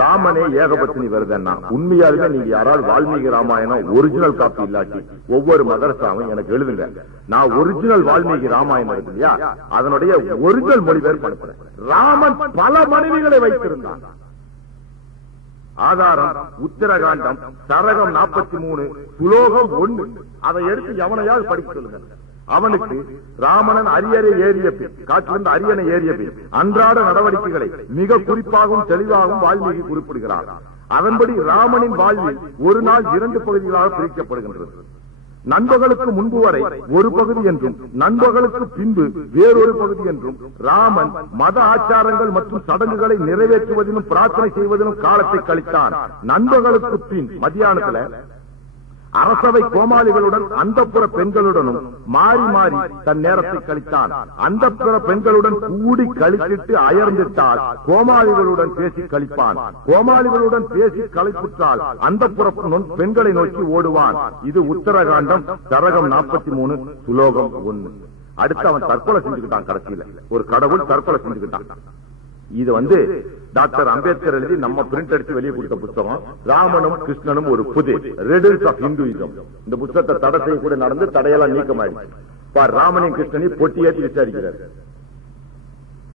ராமனே ஏகபத்தினி வருதுன்னா உண்மையாலுமே நீங்க யாராவது வால்மீகி ராமாயணம் ஒரிஜினல் காப்பி இல்லாட்டி ஒவ்வொரு மதரசாவும் எனக்கு எழுதுங்க. நான் ஒரிஜினல் வால்மீகி ராமாயணம் இருக்கு இல்லையா? அதனுடைய ஒரிஜினல் மொழிபெயர்ப்பு அனுப்புறேன் ராமன் பல மனைவிகளை வைத்திருந்தான். ஆதாரம் உத்தரகாண்டம் சரகம் நாற்பத்தி மூணு சுலோகம் ஒண்ணு அதை எடுத்து எவனையாவது படிக்க சொல்லுங்க. அவனுக்கு ராமணன் அரியணை ஏறிய பின் காட்டிலிருந்து அரியணை ஏறிய பின் அன்றாட நடவடிக்கைகளை மிக குறிப்பாகவும் தெளிவாகவும் வால்மீகி குறிப்பிடுகிறார். அதன்படி ராமனின் வாழ்வில் ஒரு நாள் இரண்டு பகுதிகளாக பிரிக்கப்படுகின்றது. நண்பகலுக்கு முன்பு வரை ஒரு பகுதி என்றும் நண்பகலுக்கு பின்பு வேறொரு பகுதி என்றும் ராமன் மத ஆச்சாரங்கள் மற்றும் சடங்குகளை நிறைவேற்றுவதிலும் பிரார்த்தனை செய்வதிலும் காலத்தை கழித்தான். நண்பகலுக்கு பின் மத்தியானத்துல அரசவை கோமாளிகளுடன் அந்தப்புற பெண்களுடனும் மாறி மாறி தன் நேரத்தை கழித்தான். அந்தப்புற பெண்களுடன் கூடி கழித்திட்டு அயர்ந்திட்டால் கோமாளிகளுடன் பேசி கழிப்பான். கோமாளிகளுடன் பேசி கழிப்புற்றால் அந்தப்புற பெண்களை நோக்கி ஓடுவான். இது உத்தரகாண்டம் தரகம் நாற்பத்தி மூணு சுலோகம் ஒண்ணு அடுத்து அவன் தற்கொலை செஞ்சுக்கிட்டான் கடைசியில. ஒரு கடவுள் தற்கொலை செஞ்சுக்கிட்டான். இது வந்து டாக்டர் அம்பேத்கர் எழுதி நம்ம பிரிண்ட் அடிச்சு வெளியே கொடுத்த புத்தகம் ராமனும் கிருஷ்ணனும் ஒரு புது ரெடில்ஸ் ஆஃப் இந்துயிசம் இந்த புத்தகத்தை தடை செய்ய கூட நடந்து தடையெல்லாம் நீக்கமாயிடுச்சு. ராமனையும் கிருஷ்ணனையும் பொட்டி விசாரிக்கிறார்.